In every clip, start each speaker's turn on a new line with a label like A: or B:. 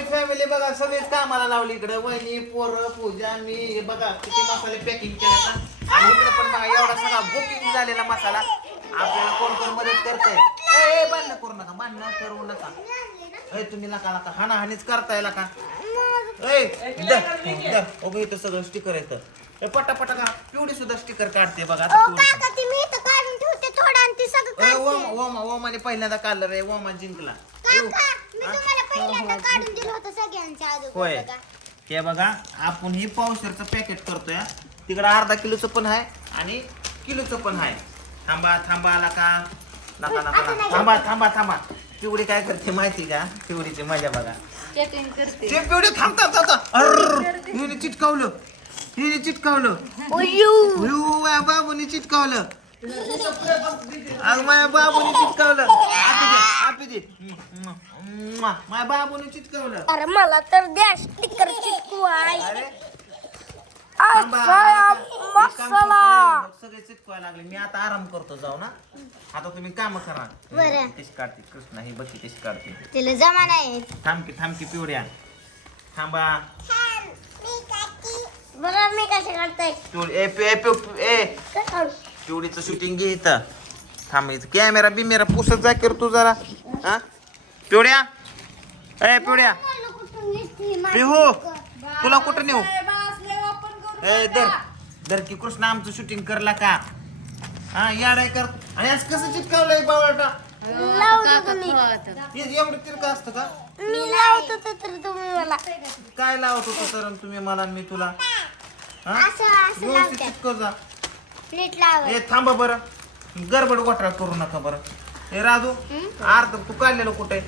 A: Joint family बघा सगळीच कामाला लावली इकडे. वहिनी पोरं पूजा मी हे बघा किती मसाले पॅकिंग केले का आणि इकडे पण बघा एवढा सगळा बुकिंग झालेला मसाला. आपल्याला कोण कोण मदत करताय? ए बांधणं करू नका बांधणं करू नका. ए तुम्ही नका नका. हाणाहाणीच करताय का? ए ओके इथं. सगळं स्टिकर येतं ए पटा पटा का? पिवडी सुद्धा स्टिकर काढते बघा
B: सगळं.
A: ओम ओम ओमाने पहिल्यांदा काढलं रे ओमा जिंकला.
B: मी तुम्हाला पहिल्यांदा काढून दिलं होतं सगळ्यांच्या
A: होय.
B: अगोदर बघा.
A: हे बघा आपण ही पावशरचं पॅकेट करतोय तिकडं अर्धा किलोचं पण आहे आणि किलोचं पण आहे. थांबा थांबा आला का? नका नका थांबा थांबा थांबा. पिवडी काय करते माहिती का? पिवडीची मजा बघा.
C: चेकिंग करते.
A: ते पिवडी थांबतात अर्र. हिने चिटकावलं. हिने चिटकावलं. उयू, बाबूने चिटकावलं. अग माझ्या बाबूने चिटकावलं आपी दे. माझ्या बाबूने चिटकावलं
B: अरे मला तर द्या स्टिकर चिटकवाय मसाला.
A: सगळे चिटकवायला लागले. मी आता आराम करतो जाऊ ना. आता तुम्ही काम करा.
B: बरं.
A: कशी काढते. कृष्णा ही बघी कशी काढते.
B: तिला जमा नाही
A: थांबकी थांबकी पिवड्या. थांबा.
B: बघा मी कसे काढताय?
A: ए पि- ए पि- ए. पिवडीचं शूटिंग घे इथं. थांब इथं. कॅमेरा बिमेरा पुसत जा कर तू जरा. हा? पिवड्या? ए पिवड्या. पिहू तुला कुठं नेऊ? ए दर दर की कृष्ण आमचं शूटिंग करला का? हा याडाय कर. आणि आज कसं चिटकावलंय बावळटा? एवढं तिरका असतं का?
B: मी लावतो तर तर तुम्ही मला.
A: काय लावत होतो तर तुम्ही मला आणि मी तुला? हा? व्यवस्थित चिटकव जा.
B: नीट लावा.
A: ए थांबा बरं. गडबड गोठाळ करू नका बरं. ए राजू अर्ध तू काढलेलं कुठे?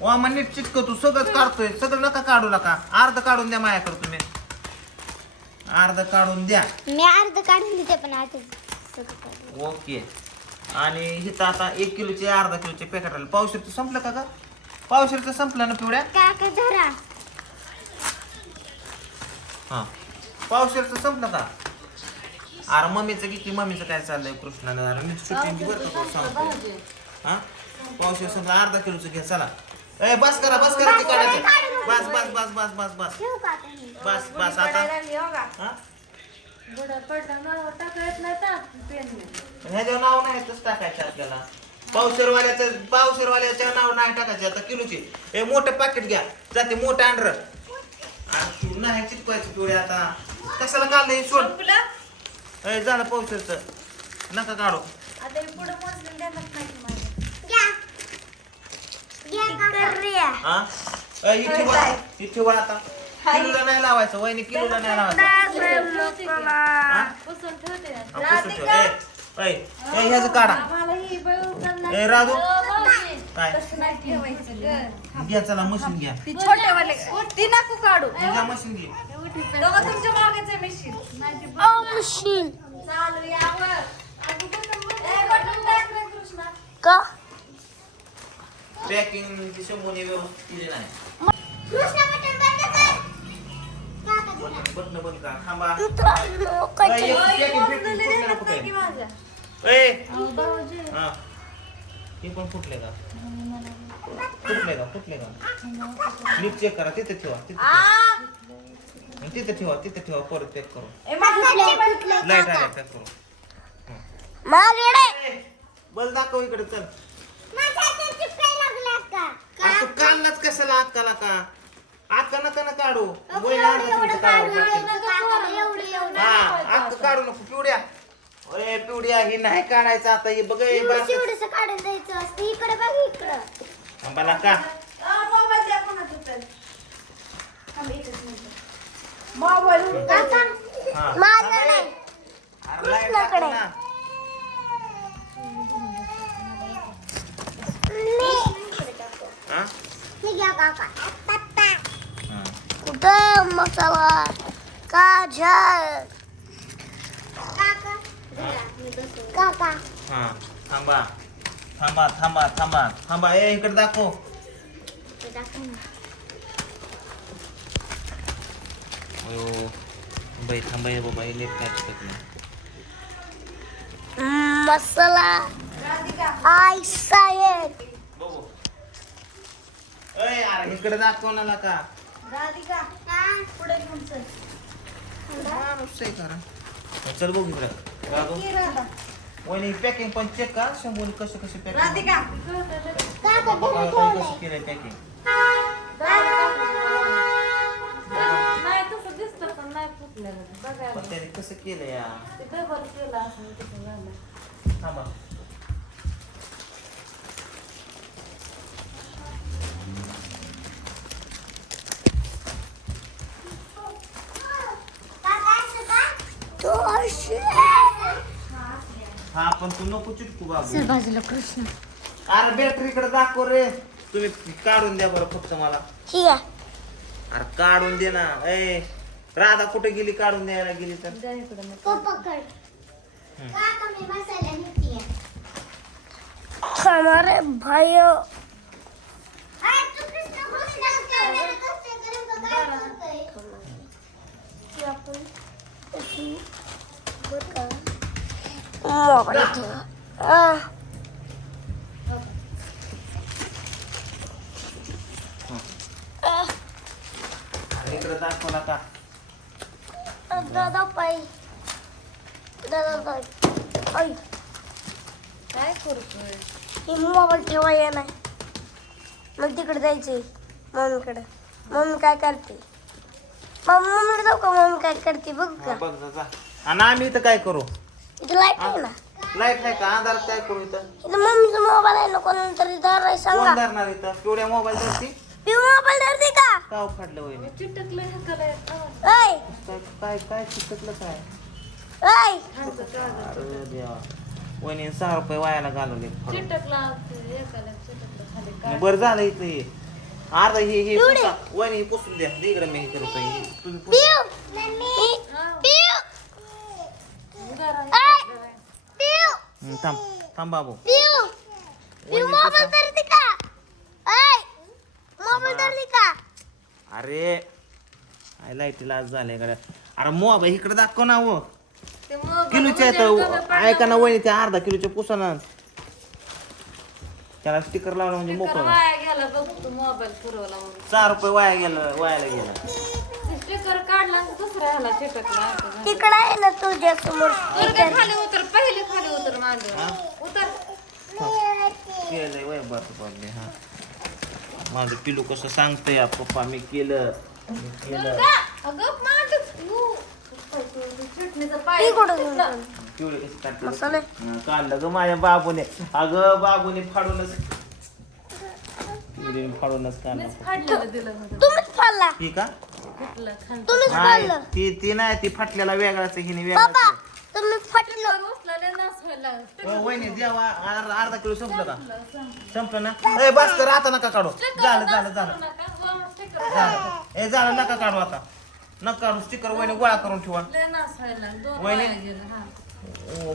A: वामा नीट चिटकव तू. सगळंच काढतोय. सगळं नका काढू नका. अर्ध काढून द्या माझ्याकडे तुम्ही. अर्ध काढून द्या.
B: मी अर्ध काढून देते पण आता सगळं काढून.
A: ओके. आणि हिथं आता एक किलोचे अर्धा किलोचे पॅकेट आले. पावशेरचं संपलं का का पावशेरचं संपलं ना पिवड्या
B: काका धरा.
A: हा. पावशेरचं संपलं का? अरे मम्मीचं किती मम्मीचं काय चाललंय कृष्णानं? अरे मी बरं का सांगतो हा? पावशेर संपलं अर्धा किलोचं घ्या चला. ए बस करा बस करा ते काढायचं बस बस बस बस बस बस
B: का हे?
A: बस बस आता. हा ह्याच्यावर नाव नाही तसं टाकायचं आपल्याला. पावशेरवाल्याचं पावशेरवाल्याचं नाव नाही टाकायचं आता किलोची. ए मोठं पॅकेट घ्या. जाते मोठं अंडर तू नाही चिटकवायचं पिवळे आता. कशाला काढलं सोड. ए झालं पावशेरचं नका काढू. हा ए, ही ही आता. किलोला नाही लावायचं वहिनी किलोला नाही लावायचं. हा? हा, पुसून ठेव. ए, ए, ए, ह्याचं काढा. ए राजू काय? घ्या चला मशीन घ्या.
C: ती छोटेवाले ती नको काढू.
A: घ्या मशीन घे.
C: दोघं तुमच्या मागायचं मिशीन
B: ओ, मशीन.
C: चालू यावर. ए, बटन टाक रे कृष्णा.
B: का?
A: पॅकिंग शंभूने व्यवस्थित केली नाही.
B: कृष्णा बटन बंद कर. काका धरा.
A: बटन बटन बंद करा थांबा.
B: मित्रांनो,
A: ए,
B: कधी-
A: एक packing packing फुटलं ना कुठे? ए, हा. हे पण फुटले का? फुटले का? फुटले का? नीट चेक करा तिथे ठेवा तिथे ठेवा. तिथे ठेवा तिथे ठेवा परत पॅक करू
B: लाइट.
A: आल्या पॅक करू बल दाखव इकडे चल? आ, तू काढलाच कशाला अक्काला का? अक्का नका ना काढू.
B: काढू.
A: हा अक्का काढू नको पिवड्या. अरे पिवड्या ही नाही काढायचं आता हे बघ हे बारकं-. आंबाला का?
C: थांब मिनिट मोबाईल
B: काका,
A: हा
B: माझं
A: थांबा, ए.
B: नाही.
A: अरे लाइट
B: कृष्णाकडे.
A: दाखव ना. हा?
B: हे घ्या, काका.
A: हा.
B: कुठं मसाला काजल काका काका
A: हा थांबा थांबा थांबा थांबा थांबा ए इकडे दाखव अयो बाई थांबा हे बाबा हे लेट काय शकत नाही
B: मसाला आय
A: ए अरे इकडे दाखव ना का?
C: राधिका पुढे घेऊन चल.
A: माणूस आहे खरा चल बघ इकडं.
C: राधा
A: वहिनी पॅकिंग पण चेक का शंभून कसं कसं पॅकिंग
C: राधिका.
A: कसं केलंय पॅकिंग
C: ते. बघायला
A: पण त्याने कसं केलं या?
C: ते डबल केलं असं तसं झालं.
A: थांबा? हा पण तू नको चिटकू बाबू.
B: बाजूला कृष्ण.
A: अरे बॅटरी इकडे दाखव रे. तुम्ही काढून द्या बरं फक्त मला.
B: ठीक आहे.
A: अरे काढून दे ना. ए राधा कुठे गेली? काढून द्यायला गेली तर.
C: इकडं मग.
B: तो पकड काका मी बसायला नेतीये
D: हमारे भाइयों
B: अरे तू कृष्ण कृष्ण कॅमेरा कसं करून काय करतोय
D: मोबाइल आ
A: अरे इकडे दाखव ना का
D: दादा पाई दादा पाई आई.
C: काय करतोय?
D: ही मोबाईल ठेवायला नाही. मग तिकडे जायचंय मम्मीकडे. मम्मी काय करते? मम्मी मम्मीकडे जाऊ का? मम्मी काय करते बघ का?
A: बघ जा, जा. आणि आम्ही इथं काय करू?
D: इथं लाइट आहे ना?
A: लाइट आहे का? अंधारात काय करू इथं?
D: इथं मम्मीचा मोबाईल आहे ना कोणाला दार आहे
A: कोण
D: सांगा
A: धरणार इथं? पिवड्या मोबाईल धरती?
D: मोबाईल धरते का?
A: फाडलं वहिनी?
C: चिटकलं हे.
D: ऐ
A: काय काय काय चिकटलं काय?
D: ऐ
A: अरे देवा. वहिनी सहा रुपये वायाला घालवले.
C: चिटकला चिटकलं
A: बरं झालं इथं हे. अर्धा हे हे पुसा. वहिनी हे पुसून द्या. दे इकडे मी हे करतो. हे. तुम्ही पुसा.
D: पिऊ.
B: मम्मी
D: पिऊ.
C: जरा
D: ऐ
C: जरा.
D: पिऊ.
A: हं, थांब. थांब बाबू.
D: पिऊ. पिऊ
A: वहिनी
D: मोबाईल
A: पुसा.
D: धरते का? ऐ धरते का?
A: अरे काय लाईटीला आज झाले कडे अरे मोबाईल इकडे दाखव ना हो. किलोच्या येतं ऐका ना वहिनी त्या अर्धा किलोच्या पुसा ना त्याला स्टिकर लावलं म्हणजे मोकळं.
C: वाया गेला बघ तू मोबाईल पुरवला म्हणून.
A: चार रुपये वाया गेलं वायाला गेलं.
C: स्टिकर काढला आणि दुसऱ्या ह्याला चिटकला असं झालं.
D: तिकडं आहे ना तुझ्या समोर
C: वर काय खाली उतर पहिले खाली उतर माझं उतर.
A: केलंय वय बरं पडले हा. माझं पिलू कसं सांगतंय या पप्पा मी केलं. मी केलं पिवळे कसे हं, काढलं ग माझ्या बाबूने. अगं बाबूने फाडूनच पिवळीने फाडूनच काढलं.
D: तुम्हीच फाडला.
A: ती का?
D: तुम्हीच
A: नाही
D: फाडलं.
A: ती ती नाही ती फाटलेला वेगळाच आहे, हिने
D: बाबा
A: वेगळाच
D: तुम्ही फाटलं.
A: वहिनी द्यावा अर्धा अर्धा किलो संपलं का? संपलं ना? ए बस कर आता नका काढू. झालं झालं झालं. झालं. ए झालं नका काढू आता. नका काढू स्टिकर वहिनी गोळा करून ठेवा. वहिनी?
C: हा.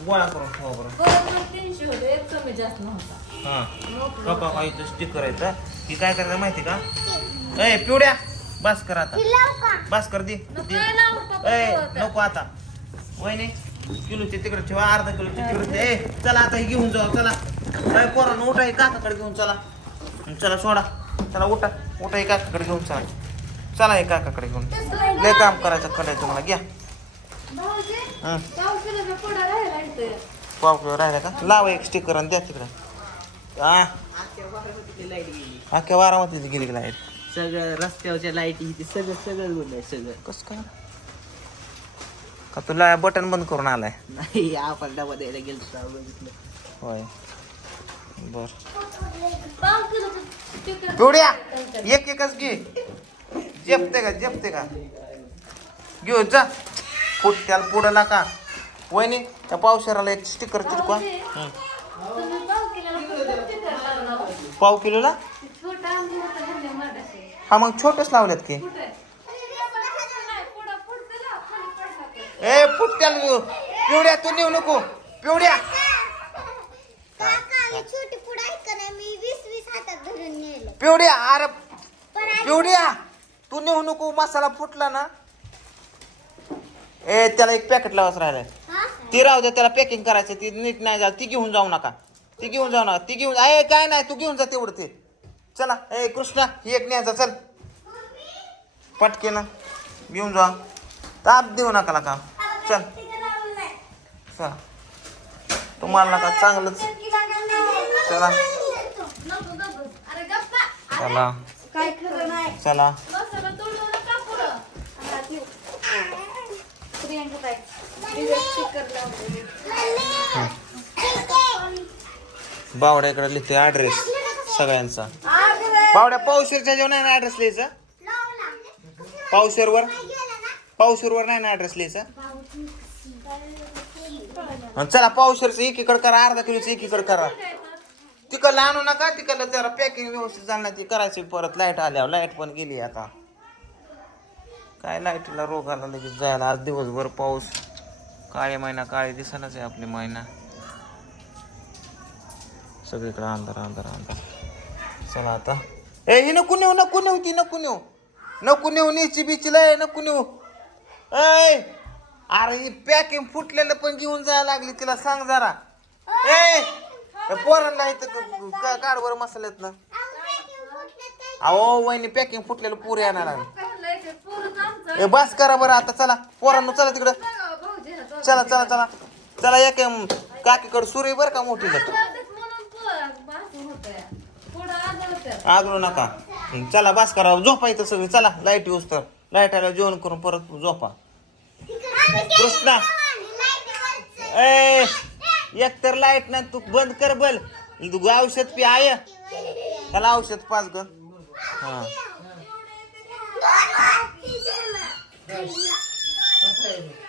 A: गोळा करून ठेवा बरं.
C: नव्हता.
A: हा. पप्पा का इथं स्टिकर आहे तर ती काय करायचं माहिती का? ए पिवड्या बस कर आता. बस कर दे.
C: नको
A: आता. वहिनी किलोचे तिकडे ठेवा अर्धा किलोचे तिकडे ए चला आता हे घेऊन जाऊ चला. ए पोरांनो उठा हे काकाकडे घेऊन चला. चला सोडा. चला उठा. उठा हे काकाकडे घेऊन चला. चला हे काकाकडे घेऊन. लय काम करायचं कडे तुम्हाला. घ्या.
C: भाऊजी,
A: हं
C: पाव किलोचा पुडा राहिला इथे.
A: पाव किलो राहिला का? लावा एक स्टिकर आणि द्या तिकडे. हा अख्ख्या बारामतीची गेली लाइट?
E: सगळं रस्त्यावरच्या लाईटी ते सगळं सगळं बोललंय सगळं.
A: कस काय? का तुला बटन बंद करून आलाय?
E: नाही आपण डबा द्यायला गेलो बघितलं
A: होय. बर. पिवड्या एक एकच घे. जेपते का जेपते का? घेऊ जा. फुट त्याला पुढला का वहिनी त्या पावशेराला एक स्टिकर चिटकवा. हं.
C: तुम्ही पाव किलोला.
A: हा मग छोटेच लावलेत की
C: कुठे? नाही, पुडा फुटतं ना, खाली पडला तर.
A: ए फुट त्याला घेऊ. पिवड्या तू नेऊ नको. पिवड्या. पिवड्या अरे पिवड्या तू नेऊ नको. मसाला फुटला ना. ए त्याला एक पॅकेट लावायचं राहिलंय.
B: हा?
A: ती राहू दे त्याला पॅकिंग करायचं ती नीट नाही जा ती घेऊन जाऊ नका. ती घेऊन जाऊ नका. ती घेऊन ए काय नाही तू घेऊन जा तेवढं ते. चला. ए कृष्णा ही एक न्यायचा. चल. पटके ना घेऊन जा. ताप देऊ नका का चल. चला. तुम्हाला नका चांगलंच. चला. चला.
C: काय खरं नाही
A: चला. बावड्याकडे लिहिते ऍड्रेस सगळ्यांचा. बावड्या पावशेरच्या जेवण नाही ना ऍड्रेस लिहायचा? पावशेरवर? पावशेरवर नाही ना ऍड्रेस लिहायचा? चला पावशरचं एकीकडे करा अर्धा किलोचं एकीकडे करा. तिकडला आणू नका तिकडलं जरा पॅकिंग व्यवस्थित झालं ती करायची परत. लाइट आल्यावर लाइट पण गेली आता. काय लाईटीला रोग आला लगेच जायला. आज दिवसभर पाऊस. काळे महिना काळे दिसनाच आहे आपली महिना सगळीकडे अंधार अंधार अंधार. चला आता. ए ही नको नेऊ नको नेऊ ती नको नेऊ. नको नेऊ नेची बिची आहे नको नेऊ. ऐ अरे ही पॅकिंग फुटलेलं पण घेऊन जायला लागली तिला सांग जरा. ए पोरांना इथं क- क- काढ बरं मसाल्यात ना अहो वहिनी पॅकिंग फुटलेलं पुरे येणार लागली. ए बस करा बरं आता चला. पोरांनो चला तिकडं. चला चला चला. चला एक काकीकडे सुरे बरं का मोठी
C: होत्यात.
A: आगळू नका. चला बस करा. झोपा इथं सगळी. चला लाइट येऊस तर. लाइट आल्यावर जेवण करून परत झोपा. कृष्णा. ए एक तर लाइट नाही तू बंद कर बल. तू औषध पी आय. त्याला औषध पाच ग. हा.
B: Thank you.